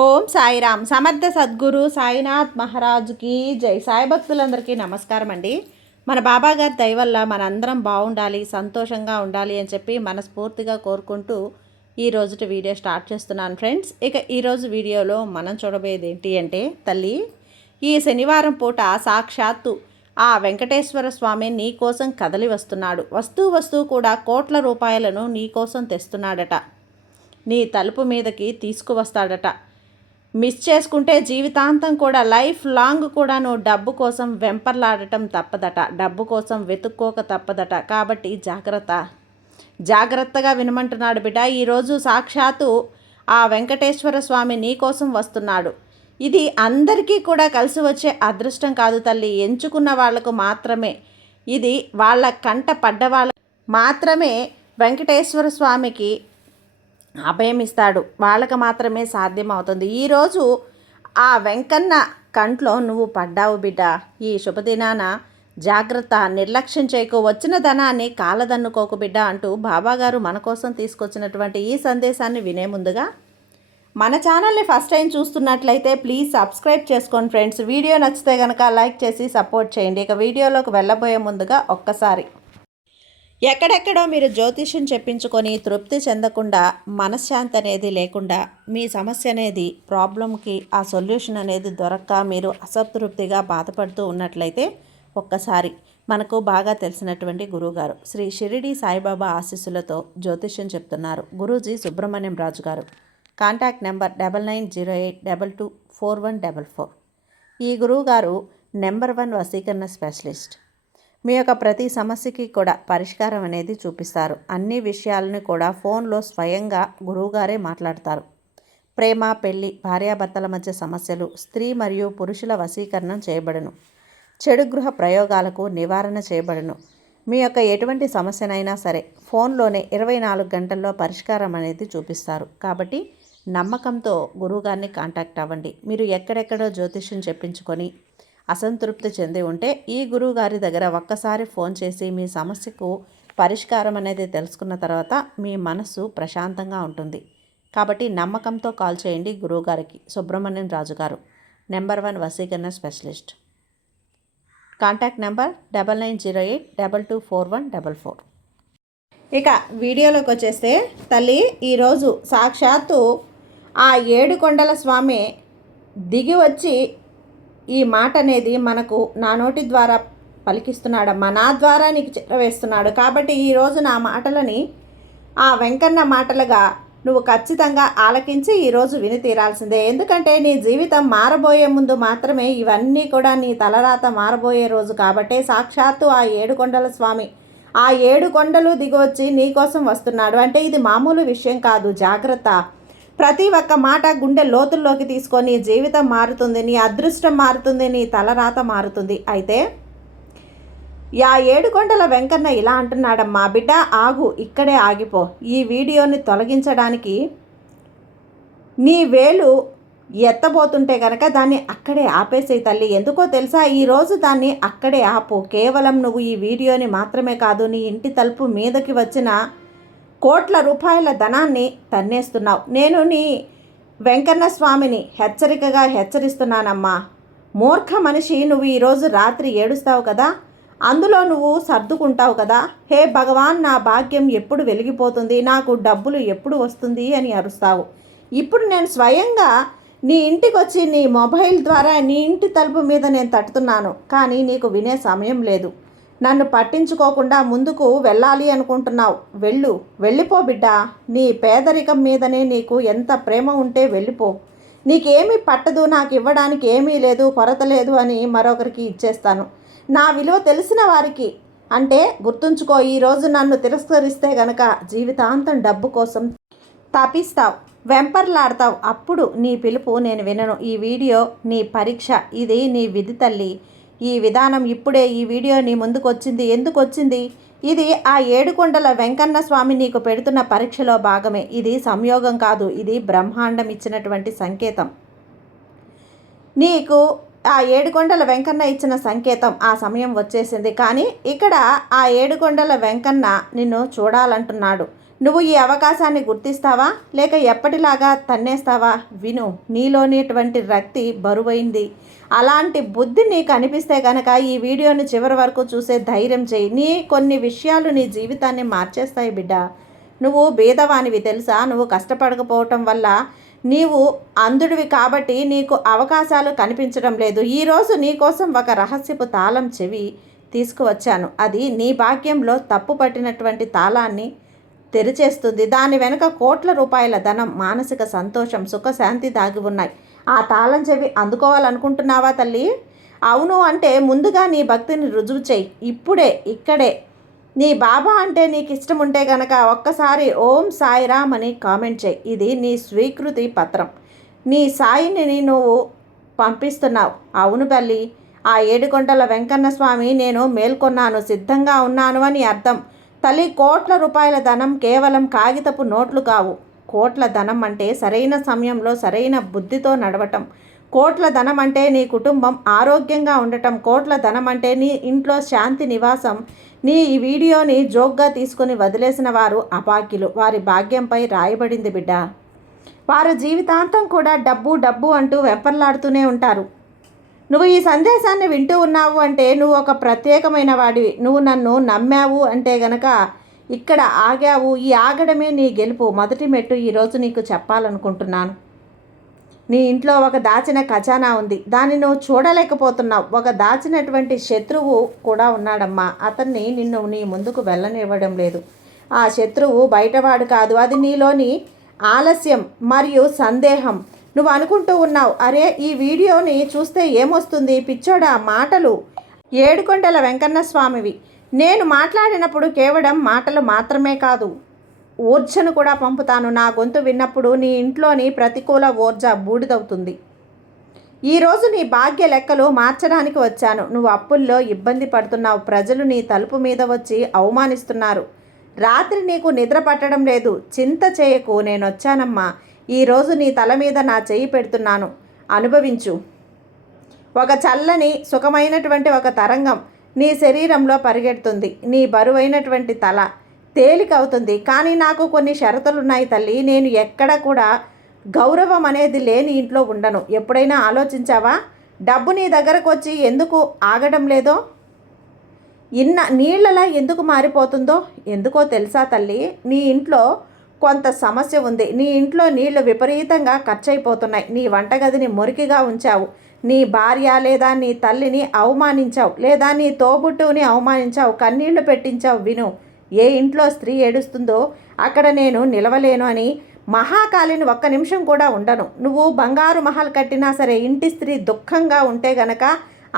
ఓం సాయిరామ్. సమర్థ సద్గురు సాయినాథ్ మహారాజుకి జై. సాయి భక్తులందరికీ నమస్కారం అండి. మన బాబాగారి దయ వల్ల మనందరం బాగుండాలి, సంతోషంగా ఉండాలి అని చెప్పి మనస్ఫూర్తిగా కోరుకుంటూ ఈ రోజుటి వీడియో స్టార్ట్ చేస్తున్నాను ఫ్రెండ్స్. ఇక ఈరోజు వీడియోలో మనం చూడబోయేది ఏంటి అంటే, తల్లి ఈ శనివారం పూట సాక్షాత్తు ఆ వెంకటేశ్వర స్వామి నీ కోసం కదలి వస్తున్నాడు. వస్తూ కూడా కోట్ల రూపాయలను నీ కోసం తెస్తున్నాడట. నీ తలుపు మీదకి తీసుకువస్తాడట. మిస్ చేసుకుంటే జీవితాంతం కూడా, లైఫ్ లాంగ్ కూడా నువ్వు డబ్బు కోసం వెంపర్లాడటం తప్పదట. డబ్బు కోసం వెతుక్కోక తప్పదట. కాబట్టి జాగ్రత్తగా వినమంటున్నాడు బిడ్డ. ఈరోజు సాక్షాత్తు ఆ వెంకటేశ్వర స్వామి నీ కోసం వస్తున్నాడు. ఇది అందరికీ కూడా కలిసి వచ్చే అదృష్టం కాదు తల్లి. ఎంచుకున్న వాళ్లకు మాత్రమే, ఇది వాళ్ళ కంట పడ్డ వాళ్ళ మాత్రమే వెంకటేశ్వర స్వామికి అభయమిస్తాడు. వాళ్ళకి మాత్రమే సాధ్యమవుతుంది. ఈరోజు ఆ వెంకన్న కంట్లో నువ్వు పడ్డావు బిడ్డ. ఈ శుభదినాన జాగ్రత్త, నిర్లక్ష్యం చేయకు, వచ్చిన ధనాన్ని కాలదన్నుకోకు బిడ్డ అంటూ బాబాగారు మన కోసం తీసుకొచ్చినటువంటి ఈ సందేశాన్ని వినే ముందుగా మన ఛానల్ని ఫస్ట్ టైం చూస్తున్నట్లయితే ప్లీజ్ సబ్స్క్రైబ్ చేసుకోండి ఫ్రెండ్స్. వీడియో నచ్చితే కనుక లైక్ చేసి సపోర్ట్ చేయండి. ఇక వీడియోలోకి వెళ్ళబోయే ముందుగా ఒక్కసారి, ఎక్కడెక్కడో మీరు జ్యోతిష్యం చెప్పించుకొని తృప్తి చెందకుండా, మనశ్శాంతి అనేది లేకుండా, మీ సమస్య అనేది, ప్రాబ్లంకి ఆ సొల్యూషన్ అనేది దొరక్క మీరు అసంతృప్తిగా బాధపడుతూ ఉన్నట్లయితే ఒక్కసారి మనకు బాగా తెలిసినటువంటి గురువుగారు శ్రీ షిరిడి సాయిబాబా ఆశీస్సులతో జ్యోతిష్యం చెప్తున్నారు గురూజీ సుబ్రహ్మణ్యం రాజు గారు. Contact number 9908224144. ఈ గురువుగారు నెంబర్ 1 వశీకరణ స్పెషలిస్ట్. మీ యొక్క ప్రతి సమస్యకి కూడా పరిష్కారం అనేది చూపిస్తారు. అన్ని విషయాలను కూడా ఫోన్లో స్వయంగా గురువుగారే మాట్లాడతారు. ప్రేమ, పెళ్లి, భార్యాభర్తల మధ్య సమస్యలు, స్త్రీ మరియు పురుషుల వశీకరణం చేయబడును. చెడు గృహ ప్రయోగాలకు నివారణ చేయబడును. మీ యొక్క ఎటువంటి సమస్యనైనా సరే ఫోన్లోనే 24 గంటల్లో పరిష్కారం అనేది చూపిస్తారు. కాబట్టి నమ్మకంతో గురువుగారిని కాంటాక్ట్ అవ్వండి. మీరు ఎక్కడెక్కడో జ్యోతిష్యం చెప్పించుకొని అసంతృప్తి చెంది ఉంటే ఈ గురువు గారి దగ్గర ఒక్కసారి ఫోన్ చేసి మీ సమస్యకు పరిష్కారం అనేది తెలుసుకున్న తర్వాత మీ మనసు ప్రశాంతంగా ఉంటుంది. కాబట్టి నమ్మకంతో కాల్ చేయండి గురువుగారికి. సుబ్రహ్మణ్యం రాజు గారు, నెంబర్ 1 వశీకరణ స్పెషలిస్ట్. Contact number 9908224144. ఇక వీడియోలోకి వచ్చేస్తే తల్లి, ఈరోజు సాక్షాత్తు ఆ ఏడుకొండల స్వామి దిగి వచ్చి ఈ మాట అనేది మనకు నా నోటి ద్వారా పలికిస్తున్నాడమ్మా. నా ద్వారా నీకు చేరవేస్తున్నాడు. కాబట్టి ఈరోజు నా మాటలని ఆ వెంకన్న మాటలుగా నువ్వు ఖచ్చితంగా ఆలకించి ఈరోజు విని తీరాల్సిందే. ఎందుకంటే నీ జీవితం మారబోయే ముందు మాత్రమే ఇవన్నీ కూడా, నీ తలరాత మారబోయే రోజు. కాబట్టే సాక్షాత్తు ఆ ఏడుకొండల స్వామి, ఆ 7 కొండలు దిగొచ్చి నీ కోసం వస్తున్నాడు. అంటే ఇది మామూలు విషయం కాదు. జాగ్రత్త. ప్రతి ఒక్క మాట గుండె లోతుల్లోకి తీసుకొని, జీవితం మారుతుంది, నీ అదృష్టం మారుతుంది, నీ తలరాత మారుతుంది. అయితే ఆ 7 కొండల వెంకన్న ఇలా అంటున్నాడమ్మా, బిడ్డ ఆగు, ఇక్కడే ఆగిపో. ఈ వీడియోని తొలగించడానికి నీ వేలు ఎత్తబోతుంటే కనుక దాన్ని అక్కడే ఆపేసేయి తల్లి. ఎందుకో తెలుసా? ఈరోజు దాన్ని అక్కడే ఆపు. కేవలం నువ్వు ఈ వీడియోని మాత్రమే కాదు, నీ ఇంటి తలుపు మీదకి వచ్చిన కోట్ల రూపాయల ధనాన్ని తన్నేస్తున్నావు. నేను నీ వెంకన్న స్వామిని హెచ్చరికగా హెచ్చరిస్తున్నానమ్మా. మూర్ఖ మనిషి, నువ్వు ఈరోజు రాత్రి ఏడుస్తావు కదా, అందులో నువ్వు సర్దుకుంటావు కదా, హే భగవాన్, నా భాగ్యం ఎప్పుడు వెలిగిపోతుంది, నాకు డబ్బులు ఎప్పుడు వస్తుంది అని అరుస్తావు. ఇప్పుడు నేను స్వయంగా నీ ఇంటికి వచ్చి నీ మొబైల్ ద్వారా నీ ఇంటి తలుపు మీద నేను తట్టుతున్నాను. కానీ నీకు వినే సమయం లేదు. నన్ను పట్టించుకోకుండా ముందుకు వెళ్ళాలి అనుకుంటున్నావు. వెళ్ళిపో బిడ్డ. నీ పేదరికం మీదనే నీకు ఎంత ప్రేమ ఉంటే వెళ్ళిపో. నీకేమీ పట్టదు, నాకు ఇవ్వడానికి ఏమీ లేదు, కొరత లేదు అని మరొకరికి ఇచ్చేస్తాను. నా విలువ తెలిసిన వారికి అంటే గుర్తుంచుకో. ఈరోజు నన్ను తిరస్కరిస్తే గనక జీవితాంతం డబ్బు కోసం తపిస్తావు, వెంపర్లాడతావు. అప్పుడు నీ పిలుపు నేను వినను. ఈ వీడియో నీ పరీక్ష. ఇది నీ విధి తల్లి. ఈ విధానం ఇప్పుడే ఈ వీడియో నీ ముందుకు వచ్చింది. ఎందుకు వచ్చింది? ఇది ఆ 7 కొండల వెంకన్న స్వామి నీకు పెడుతున్న పరీక్షలో భాగమే. ఇది సంయోగం కాదు, ఇది బ్రహ్మాండం ఇచ్చినటువంటి సంకేతం. నీకు ఆ 7 కొండల వెంకన్న ఇచ్చిన సంకేతం. ఆ సమయం వచ్చేసింది. కానీ ఇక్కడ ఆ 7 కొండల వెంకన్న నిన్ను చూడాలంటున్నాడు. నువ్వు ఈ అవకాశాన్ని గుర్తిస్తావా లేక ఎప్పటిలాగా తన్నేస్తావా? విను, నీలోనేటువంటి రక్తి బరువైంది. అలాంటి బుద్ధి నీకు అనిపిస్తే కనుక ఈ వీడియోని చివరి వరకు చూసే ధైర్యం చేయి. కొన్ని విషయాలు నీ జీవితాన్ని మార్చేస్తాయి బిడ్డ. నువ్వు బీదవానివి తెలుసా? నువ్వు కష్టపడకపోవటం వల్ల నీవు అంధుడివి కాబట్టి నీకు అవకాశాలు కనిపించడం లేదు. ఈరోజు నీకోసం ఒక రహస్యపు తాళం చెవి తీసుకువచ్చాను. అది నీ భాగ్యంలో తప్పు పట్టినటువంటి తాళాన్ని తెరిచేస్తుంది. దాని వెనుక కోట్ల రూపాయల ధనం, మానసిక సంతోషం, సుఖశాంతి దాగి ఉన్నాయి. ఆ తాళం చెవి అందుకోవాలనుకుంటున్నావా తల్లి? అవును అంటే ముందుగా నీ భక్తిని రుజువు చేయి. ఇప్పుడే ఇక్కడే. నీ బాబా అంటే నీకు ఇష్టం ఉంటే గనక ఒక్కసారి ఓం సాయిరామ్ అని కామెంట్ చేయి. ఇది నీ స్వీకృతి పత్రం. నీ సాయిని నువ్వు పంపిస్తున్నావు. అవును తల్లి, ఆ ఏడుకొండల వెంకన్న స్వామి నేను మేల్కొన్నాను, సిద్ధంగా ఉన్నాను అని అర్థం. తల్లి, కోట్ల రూపాయల ధనం కేవలం కాగితపు నోట్లు కావు. కోట్ల ధనం అంటే సరైన సమయంలో సరైన బుద్ధితో నడవటం. కోట్ల ధనం అంటే నీ కుటుంబం ఆరోగ్యంగా ఉండటం. కోట్ల ధనం అంటే నీ ఇంట్లో శాంతి నివాసం. నీ ఈ వీడియోని జోక్గా తీసుకొని వదిలేసిన వారు అపాక్యులు. వారి భాగ్యంపై రాయబడింది బిడ్డ. వారు జీవితాంతం కూడా డబ్బు డబ్బు అంటూ వెంపర్లాడుతూనే ఉంటారు. నువ్వు ఈ సందేశాన్ని వింటూ ఉన్నావు అంటే నువ్వు ఒక ప్రత్యేకమైన వాడివి. నువ్వు నన్ను నమ్మావు అంటే గనక ఇక్కడ ఆగావు. ఈ ఆగడమే నీ గెలుపు. మొదటి మెట్టు ఈరోజు నీకు చెప్పాలనుకుంటున్నాను. నీ ఇంట్లో ఒక దాచిన ఖజానా ఉంది. దాన్ని నువ్వు చూడలేకపోతున్నావు. ఒక దాచినటువంటి శత్రువు కూడా ఉన్నాడమ్మా. అతన్ని నిన్ను నీ ముందుకు వెళ్ళనివ్వడం లేదు. ఆ శత్రువు బయటవాడు కాదు, అది నీలోని ఆలస్యం మరియు సందేహం. నువ్వు అనుకుంటూ ఉన్నావు, అరే ఈ వీడియోని చూస్తే ఏమొస్తుంది పిచ్చోడా, మాటలు ఏడుకొండల వెంకన్న స్వామివి. నేను మాట్లాడినప్పుడు కేవలం మాటలు మాత్రమే కాదు, ఊర్జను కూడా పంపుతాను. నా గొంతు విన్నప్పుడు నీ ఇంట్లోని ప్రతికూల ఊర్జ బూడిదవుతుంది. ఈరోజు నీ భాగ్య లెక్కలు మార్చడానికి వచ్చాను. నువ్వు అప్పుల్లో ఇబ్బంది పడుతున్నావు. ప్రజలు నీ తలుపు మీద వచ్చి అవమానిస్తున్నారు. రాత్రి నీకు నిద్ర పట్టడం లేదు. చింత చేయకు, నేను వచ్చానమ్మా. ఈరోజు నీ తల మీద నా చెయ్యి పెడుతున్నాను, అనుభవించు. ఒక చల్లని సుఖమైనటువంటి ఒక తరంగం నీ శరీరంలో పరిగెడుతుంది. నీ బరువైనటువంటి తల తేలికవుతుంది. కానీ నాకు కొన్ని షరతులున్నాయి తల్లి. నేను ఎక్కడ కూడా గౌరవం అనేది లేని ఇంట్లో ఉండను. ఎప్పుడైనా ఆలోచించావా? డబ్బు నీ దగ్గరకు వచ్చి ఎందుకు ఆగడం లేదో, నీళ్ళలా ఎందుకు మారిపోతుందో? ఎందుకో తెలుసా తల్లి? నీ ఇంట్లో కొంత సమస్య ఉంది. నీ ఇంట్లో నీళ్లు విపరీతంగా ఖర్చయిపోతున్నాయి. నీ వంటగదిని మురికిగా ఉంచావు. నీ భార్య లేదా నీ తల్లిని అవమానించావు, లేదా నీ తోబుట్టుని అవమానించావు, కన్నీళ్లు పెట్టించావు. విను, ఏ ఇంట్లో స్త్రీ ఏడుస్తుందో అక్కడ నేను నిలవలేను అని మహాకాళిని ఒక్క నిమిషం కూడా ఉండను. నువ్వు బంగారు మహల్ కట్టినా సరే ఇంటి స్త్రీ దుఃఖంగా ఉంటే గనక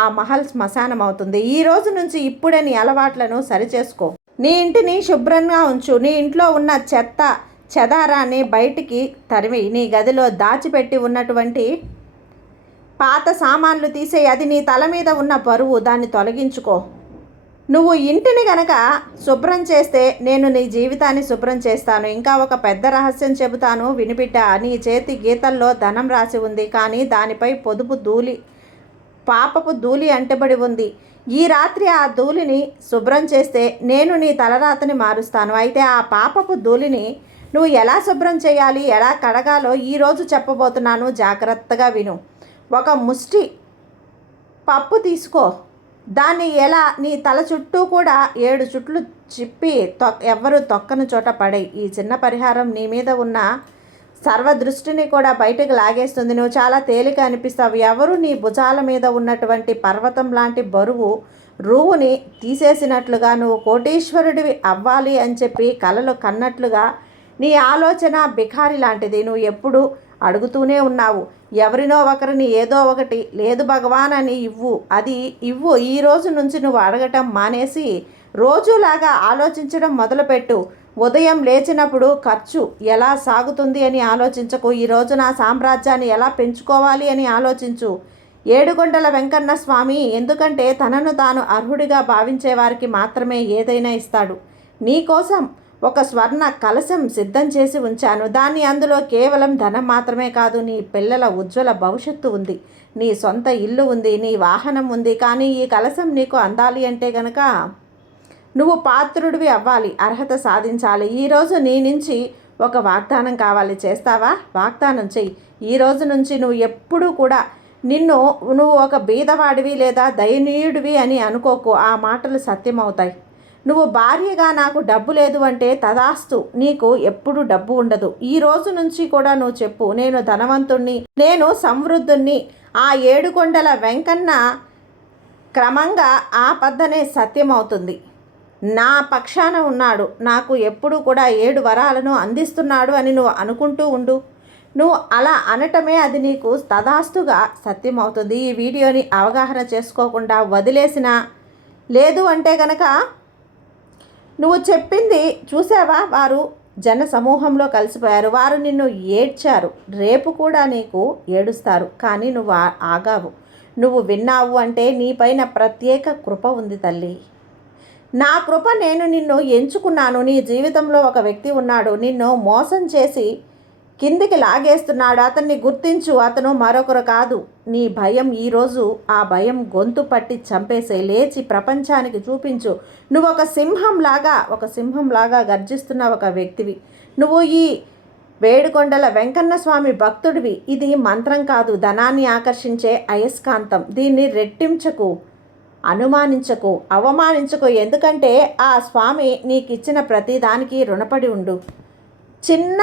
ఆ మహల్ శ్మశానం అవుతుంది. ఈ రోజు నుంచి ఇప్పుడే నీ అలవాట్లను సరిచేసుకో. నీ ఇంటిని శుభ్రంగా ఉంచు. నీ ఇంట్లో ఉన్న చెత్త చెదారాన్ని బయటికి తరిమి నీ గదిలో దాచిపెట్టి ఉన్నటువంటి పాత సామాన్లు తీసేయి. అది నీ తల మీద ఉన్న బరువు, దాన్ని తొలగించుకో. నువ్వు ఇంటిని గనక శుభ్రం చేస్తే నేను నీ జీవితాన్ని శుభ్రం చేస్తాను. ఇంకా ఒక పెద్ద రహస్యం చెబుతాను, వినిపిట్ట. నీ చేతి గీతల్లో ధనం రాసి ఉంది, కానీ దానిపై పాపపు ధూళి అంటబడి ఉంది. ఈ రాత్రి ఆ ధూళిని శుభ్రం చేస్తే నేను నీ తలరాతని మారుస్తాను. అయితే ఆ పాపపు ధూళిని నువ్వు ఎలా శుభ్రం చేయాలి, ఎలా కడగాలో ఈరోజు చెప్పబోతున్నాను. జాగ్రత్తగా విను. ఒక ముష్టి పప్పు తీసుకో. దాన్ని ఎలా నీ తల చుట్టూ కూడా 7 చుట్లు చిప్పి ఎవ్వరు తొక్కని చోట పడేయి. ఈ చిన్న పరిహారం నీ మీద ఉన్న సర్వదృష్టిని కూడా బయటకు లాగేస్తుంది. నువ్వు చాలా తేలిక అనిపిస్తావు. ఎవరు నీ భుజాల మీద ఉన్నటువంటి పర్వతం లాంటి రువుని తీసేసినట్లుగా నువ్వు కోటీశ్వరుడివి అవ్వాలి అని చెప్పి కలలు కన్నట్లుగా నీ ఆలోచన బిఖారి లాంటిది. నువ్వు ఎప్పుడు అడుగుతూనే ఉన్నావు, ఎవరినో ఒకరిని ఏదో ఒకటి, లేదు భగవాన్ అని ఇవ్వు. ఈ రోజు నుంచి నువ్వు అడగటం మానేసి రోజులాగా ఆలోచించడం మొదలుపెట్టు. ఉదయం లేచినప్పుడు ఖర్చు ఎలా సాగుతుంది అని ఆలోచించకు. ఈరోజు నా సామ్రాజ్యాన్ని ఎలా పెంచుకోవాలి అని ఆలోచించు. ఏడుకొండల వెంకన్న స్వామి ఎందుకంటే తనను తాను అర్హుడిగా భావించే వారికి మాత్రమే ఏదైనా ఇస్తాడు. నీకోసం ఒక స్వర్ణ కలశం సిద్ధం చేసి ఉంచాను. దాన్ని అందులో కేవలం ధనం మాత్రమే కాదు, నీ పిల్లల ఉజ్వల భవిష్యత్తు ఉంది, నీ సొంత ఇల్లు ఉంది, నీ వాహనం ఉంది. కానీ ఈ కలశం నీకు అందాలి అంటే గనక నువ్వు పాత్రుడివి అవ్వాలి, అర్హత సాధించాలి. ఈరోజు నీ నుంచి ఒక వాగ్దానం కావాలి, చేస్తావా? వాగ్దానం చెయ్యి. ఈ రోజు నుంచి నువ్వు ఎప్పుడూ కూడా నువ్వు ఒక బీదవాడివి లేదా దయనీయుడివి అని అనుకోకు. ఆ మాటలు సత్యమవుతాయి. నువ్వు భార్యగా నాకు డబ్బు లేదు అంటే తదాస్తు, నీకు ఎప్పుడు డబ్బు ఉండదు. ఈ రోజు నుంచి కూడా నువ్వు చెప్పు, నేను ధనవంతుణ్ణి, నేను సమృద్ధుణ్ణి. ఆ 7 కొండల వెంకన్న క్రమంగా ఆ పద్ధనే సత్యమవుతుంది. నా పక్షాన ఉన్నాడు, నాకు ఎప్పుడు కూడా 7 వరాలను అందిస్తున్నాడు అని నువ్వు అనుకుంటూ ఉండు. నువ్వు అలా అనటమే అది నీకు తదాస్తుగా సత్యమవుతుంది. ఈ వీడియోని అవగాహన చేసుకోకుండా వదిలేసినా, లేదు అంటే కనుక నువ్వు చెప్పింది చూసావా, వారు జన సమూహంలో కలిసిపోయారు, వారు నిన్ను ఏడ్చారు, రేపు కూడా నీకు ఏడుస్తారు. కానీ నువ్వు ఆగావు. నువ్వు విన్నావు అంటే నీపైన ప్రత్యేక కృప ఉంది తల్లి. నా కృప, నేను నిన్ను ఎంచుకున్నాను. నీ జీవితంలో ఒక వ్యక్తి ఉన్నాడు, నిన్ను మోసం చేసి కిందికి లాగేస్తున్నాడు. అతన్ని గుర్తించు, అతను మరొకరు కాదు. నీ భయం ఈరోజు ఆ భయం గొంతు పట్టి చంపేసే, లేచి ప్రపంచానికి చూపించు. నువ్వు ఒక సింహంలాగా గర్జిస్తున్న ఒక వ్యక్తివి. నువ్వు ఈ 7 కొండల వెంకన్న స్వామి భక్తుడివి. ఇది మంత్రం కాదు, ధనాన్ని ఆకర్షించే అయస్కాంతం. దీన్ని రెట్టించకు, అనుమానించకు, అవమానించకు. ఎందుకంటే ఆ స్వామి నీకు ఇచ్చిన ప్రతిదానికి రుణపడి ఉండు. చిన్న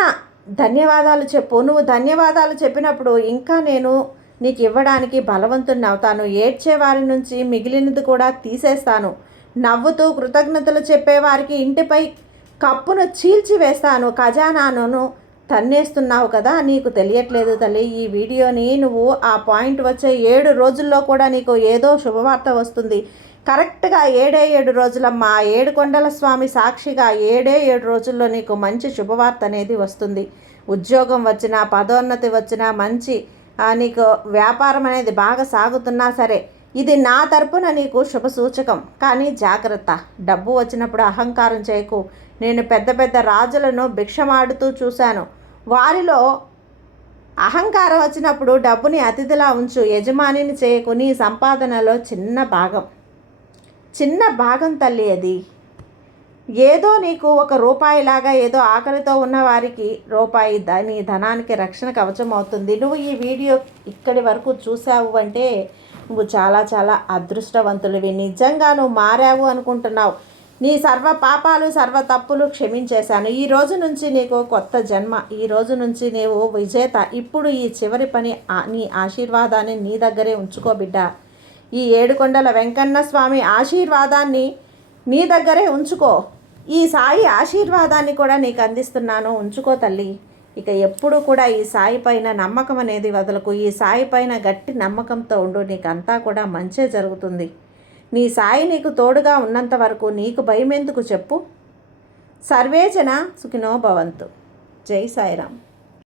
ధన్యవాదాలు చెప్పు. నువ్వు ధన్యవాదాలు చెప్పినప్పుడు ఇంకా నేను నీకు ఇవ్వడానికి బలవంతుని అవుతాను. ఏడ్చే వారి నుంచి మిగిలినది కూడా తీసేస్తాను. నవ్వుతూ కృతజ్ఞతలు చెప్పేవారికి ఇంటిపై కప్పును చీల్చివేస్తాను. ఖజానాను తన్నేస్తున్నావు కదా, నీకు తెలియట్లేదు తల్లి. ఈ వీడియోని నువ్వు ఆ పాయింట్ వచ్చే 7 రోజుల్లో కూడా నీకు ఏదో శుభవార్త వస్తుంది. కరెక్ట్గా 7 రోజులమ్మా. 7 కొండల స్వామి సాక్షిగా 7 రోజుల్లో నీకు మంచి శుభవార్త అనేది వస్తుంది. ఉద్యోగం వచ్చినా, పదోన్నతి వచ్చినా, మంచి నీకు వ్యాపారం అనేది బాగా సాగుతున్నా సరే, ఇది నా తరపున నీకు శుభ సూచకం. కానీ జాగ్రత్త, డబ్బు వచ్చినప్పుడు అహంకారం చేయకు. నేను పెద్ద పెద్ద రాజులను భిక్షమాడుతూ చూశాను. వారిలో అహంకారం వచ్చినప్పుడు డబ్బుని అతిథిలా ఉంచు, యజమానిని చేయకు. నీ సంపాదనలో చిన్న భాగం తల్లి అది. ఏదో నీకు ₹1 ఏదో ఆకలితో ఉన్న వారికి రూపాయి నీ ధనానికి రక్షణ కవచం అవుతుంది. నువ్వు ఈ వీడియో ఇక్కడి వరకు చూసావు అంటే నువ్వు చాలా చాలా అదృష్టవంతుడివి. నిజంగా నువ్వు మారావు అనుకుంటున్నావు. నీ సర్వ పాపాలు, సర్వ తప్పులు క్షమించేశాను. ఈ రోజు నుంచి నీకు కొత్త జన్మ. ఈ రోజు నుంచి నీవు విజేత. ఇప్పుడు ఈ చివరి పని, నీ ఆశీర్వాదాన్ని నీ దగ్గరే ఉంచుకో బిడ్డ. ఈ 7 కొండల వెంకన్న స్వామి ఆశీర్వాదాన్ని నీ దగ్గరే ఉంచుకో. ఈ సాయి ఆశీర్వాదాన్ని కూడా నీకు అందిస్తున్నాను, ఉంచుకో తల్లి. ఇక ఎప్పుడు కూడా ఈ సాయి పైన నమ్మకం అనేది వదలకు. ఈ సాయి పైన గట్టి నమ్మకంతో ఉండు. నీకంతా కూడా మంచే జరుగుతుంది. నీ సాయి నీకు తోడుగా ఉన్నంత వరకు నీకు భయం ఎందుకు చెప్పు. సర్వేజన సుఖినో భవంతు. జై సాయిరామ్.